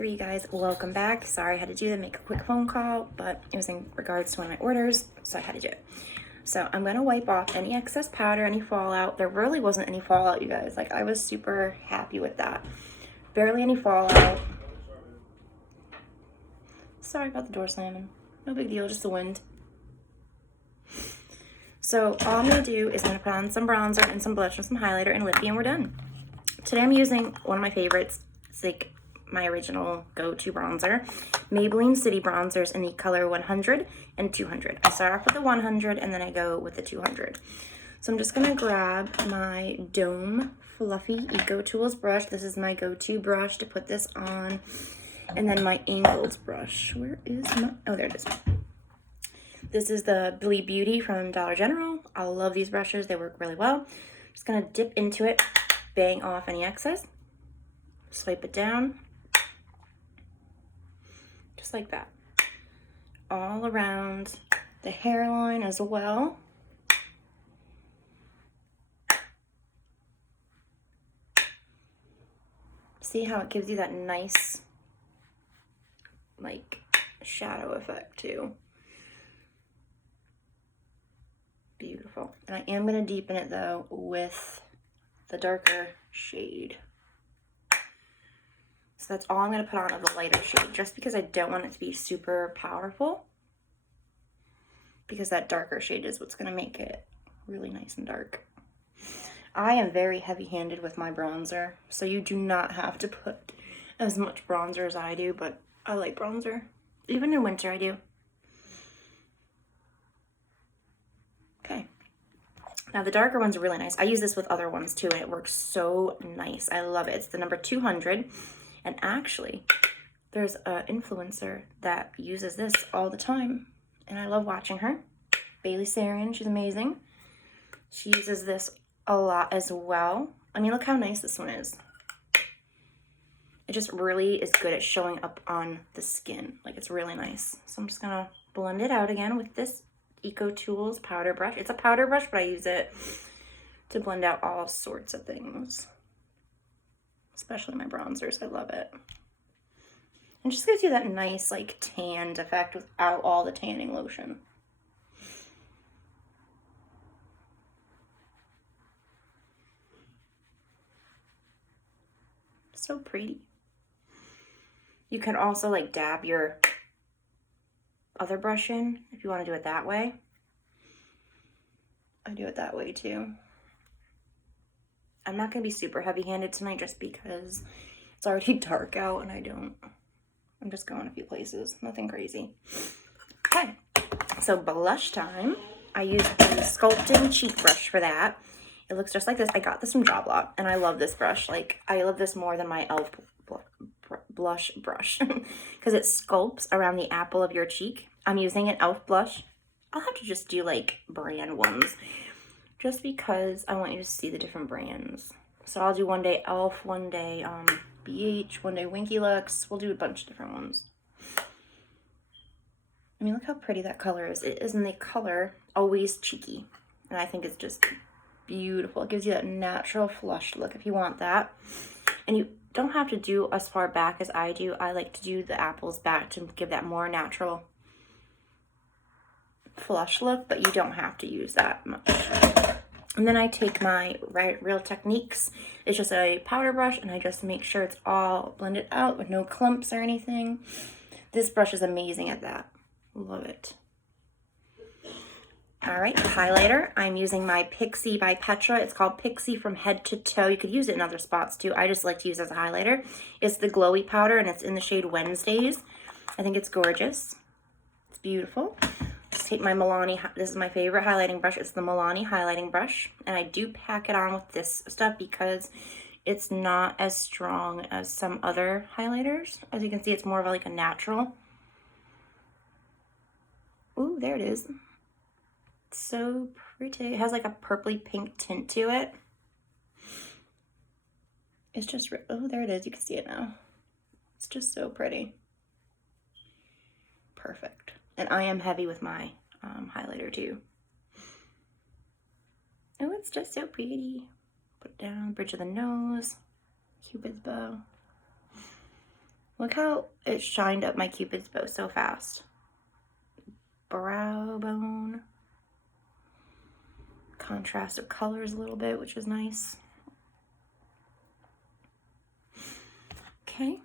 3, you guys. Welcome back. Sorry I had to do that, make a quick phone call, but it was in regards to one of my orders, so I had to do it. So I'm going to wipe off any excess powder, any fallout. There really wasn't any fallout, you guys. Like, I was super happy with that. Barely any fallout. Sorry about the door slamming. No big deal, just the wind. So all I'm going to do is I'm going to put on some bronzer and some blush and some highlighter and lippy, and we're done. Today I'm using one of my favorites. It's like my original go-to bronzer, Maybelline City Bronzers in the color 100 and 200. I start off with the 100 and then I go with the 200. So I'm just gonna grab my Dome Fluffy Eco Tools brush. This is my go-to brush to put this on. And then my Angles brush. Where is my, oh, there it is. This is the Blee Beauty from Dollar General. I love these brushes, they work really well. Just gonna dip into it, bang off any excess, swipe it down, just like that, all around the hairline as well. See how it gives you that nice, like, shadow effect too. Beautiful. And I am going to deepen it though with the darker shade. So that's all I'm going to put on of the lighter shade, just because I don't want it to be super powerful, because that darker shade is what's going to make it really nice and dark. I am very heavy-handed with my bronzer, so you do not have to put as much bronzer as I do, but I like bronzer. Even in winter I do. Okay. Now the darker ones are really nice. I use this with other ones too, and it works so nice. I love it. It's the number 200. And actually, there's an influencer that uses this all the time, and I love watching her. Bailey Sarian, she's amazing. She uses this a lot as well. I mean, look how nice this one is. It just really is good at showing up on the skin. Like, it's really nice. So I'm just gonna blend it out again with this Eco Tools powder brush. It's a powder brush, but I use it to blend out all sorts of things, especially my bronzers. I love it. And just gives you that nice, like, tanned effect without all the tanning lotion. So pretty. You can also, like, dab your other brush in if you want to do it that way. I do it that way too. I'm not going to be super heavy-handed tonight just because it's already dark out and I'm just going a few places, nothing crazy. Okay, so blush time. I use the Sculpting Cheek Brush for that. It looks just like this. I got this from Joblot, and I love this brush. Like, I love this more than my e.l.f. blush brush because it sculpts around the apple of your cheek. I'm using an e.l.f. blush. I'll have to just do, like, brand ones, just because I want you to see the different brands. So I'll do one day e.l.f., one day BH, one day Winky Lux. We'll do a bunch of different ones. I mean, look how pretty that color is. It is in the color Always Cheeky, and I think it's just beautiful. It gives you that natural flush look if you want that. And you don't have to do as far back as I do. I like to do the apples back to give that more natural flush look, but you don't have to use that much. And then I take my Real Techniques. It's just a powder brush, and I just make sure it's all blended out with no clumps or anything. This brush is amazing at that. Love it. All right, highlighter. I'm using my Pixie by Petra. It's called Pixie from Head to Toe. You could use it in other spots too. I just like to use it as a highlighter. It's the glowy powder, and it's in the shade Wednesdays. I think it's gorgeous. It's beautiful. Just take my Milani, this is my favorite highlighting brush. It's the Milani highlighting brush, and I do pack it on with this stuff because it's not as strong as some other highlighters. As you can see, it's more of like a natural. Ooh, there it is. It's so pretty. It has like a purpley pink tint to it. It's just, oh, there it is. You can see it now. It's just so pretty. Perfect. And I am heavy with my highlighter too. Oh, it's just so pretty. Put it down, bridge of the nose, Cupid's bow. Look how it shined up my Cupid's bow so fast. Brow bone. Contrast of colors a little bit, which is nice. Okay,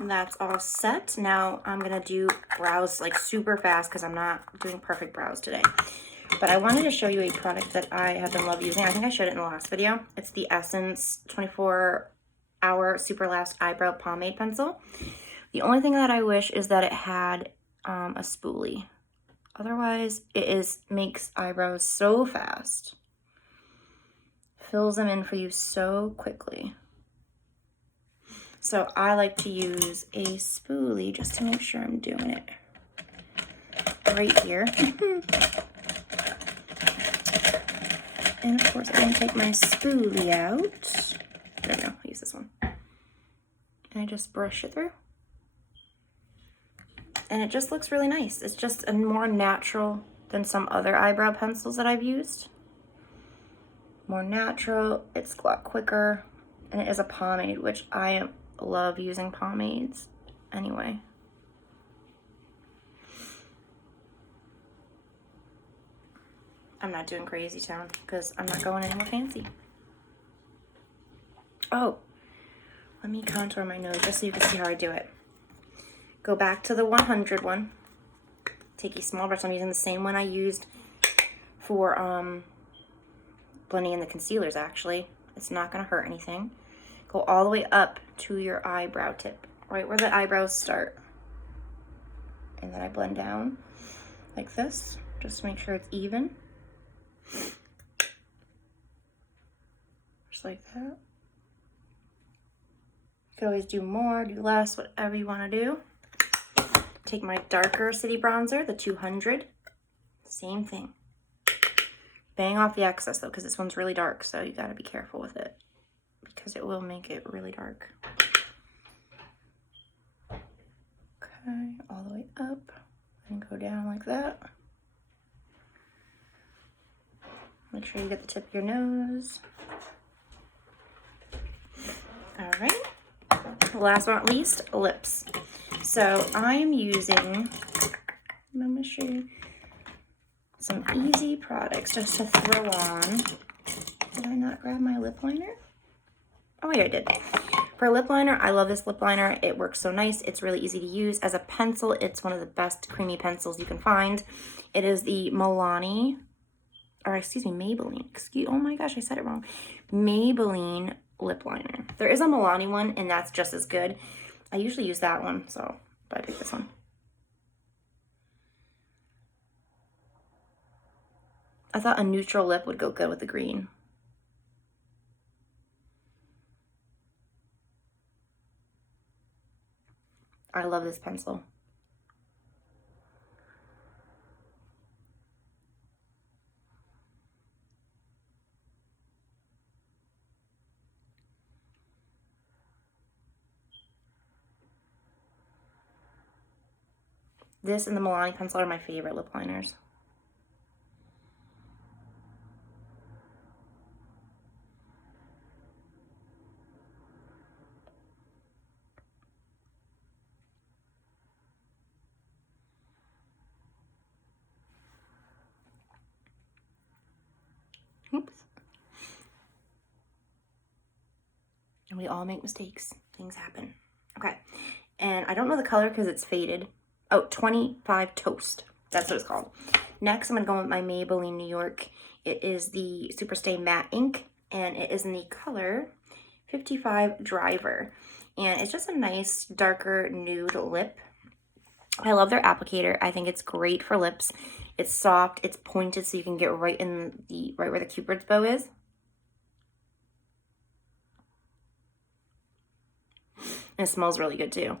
that's all set. Now I'm gonna do brows like super fast because I'm not doing perfect brows today. But I wanted to show you a product that I have been love using. I think I showed it in the last video. It's the Essence 24-Hour Super Last Eyebrow Pomade Pencil. The only thing that I wish is that it had a spoolie. Otherwise, makes eyebrows so fast. Fills them in for you so quickly. So I like to use a spoolie just to make sure I'm doing it right here. And of course, I'm gonna take my spoolie out. There we go, I'll use this one. And I just brush it through. And it just looks really nice. It's just a more natural than some other eyebrow pencils that I've used. More natural, it's a lot quicker, and it is a pomade, which I love using pomades anyway. I'm not doing crazy town because I'm not going anywhere fancy. Oh, let me contour my nose just so you can see how I do it. Go back to the 100 one. Take a small brush. I'm using the same one I used for blending in the concealers, actually. It's not going to hurt anything. Go all the way up to your eyebrow tip, right where the eyebrows start. And then I blend down like this, just to make sure it's even. Just like that. You could always do more, do less, whatever you want to do. Take my darker city bronzer, the 200. Same thing. Bang off the excess though, because this one's really dark, so you got to be careful with it because it will make it really dark. Okay, all the way up and go down like that. Make sure you get the tip of your nose. All right. Last but not least, lips. So I'm using, I'm gonna show you some easy products just to throw on. Did I not grab my lip liner? Oh wait, I did. For a lip liner, I love this lip liner. It works so nice. It's really easy to use. As a pencil, it's one of the best creamy pencils you can find. It is the Maybelline. Oh my gosh, I said it wrong. Maybelline lip liner. There is a Milani one, and that's just as good. I usually use that one, so but I picked this one. I thought a neutral lip would go good with the green. I love this pencil. This and the Milani pencil are my favorite lip liners. Oops. And we all make mistakes. Things happen. Okay. And I don't know the color because it's faded. Oh, 25 Toast. That's what it's called. Next, I'm going to go with my Maybelline New York. It is the Superstay Matte Ink, and it is in the color 55 Driver. And it's just a nice, darker nude lip. I love their applicator. I think it's great for lips. It's soft, it's pointed, so you can get right where the Cupid's bow is. And it smells really good too.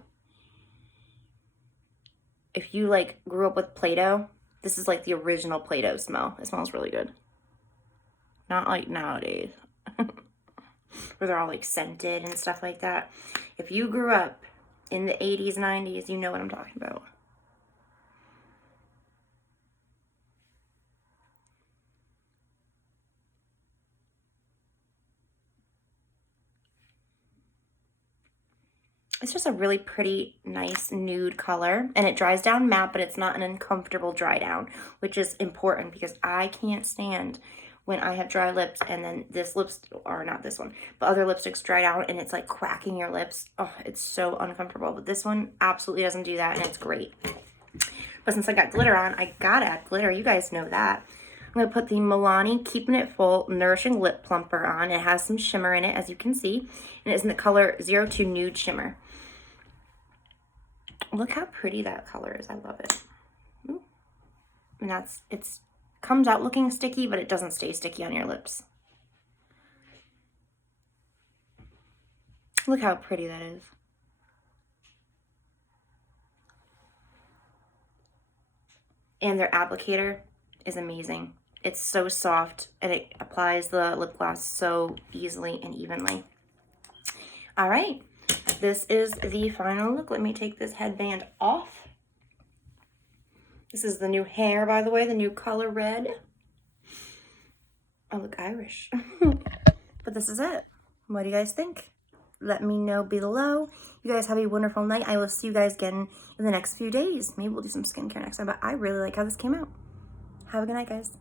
If you like grew up with Play-Doh, this is like the original Play-Doh smell. It smells really good. Not like nowadays, where they're all like scented and stuff like that. If you grew up in the 80s, 90s, you know what I'm talking about. It's just a really pretty, nice nude color. And it dries down matte, but it's not an uncomfortable dry down, which is important because I can't stand when I have dry lips and then this lipstick, or not this one, but other lipsticks dry out and it's like cracking your lips. Oh, it's so uncomfortable. But this one absolutely doesn't do that and it's great. But since I got glitter on, I gotta add glitter. You guys know that. I'm going to put the Milani Keeping It Full Nourishing Lip Plumper on. It has some shimmer in it, as you can see. And it's in the color 02 Nude Shimmer. Look how pretty that color is. I love it. Ooh. And it's comes out looking sticky, but it doesn't stay sticky on your lips. Look how pretty that is. And their applicator is amazing. It's so soft and it applies the lip gloss so easily and evenly. All right, this is the final look. Let me take this headband off. This is the new hair, by the way, the new color red. I look Irish. But this is it. What do you guys think? Let me know below. You guys have a wonderful night. I will see you guys again in the next few days. Maybe we'll do some skincare next time, but I really like how this came out. Have a good night, guys.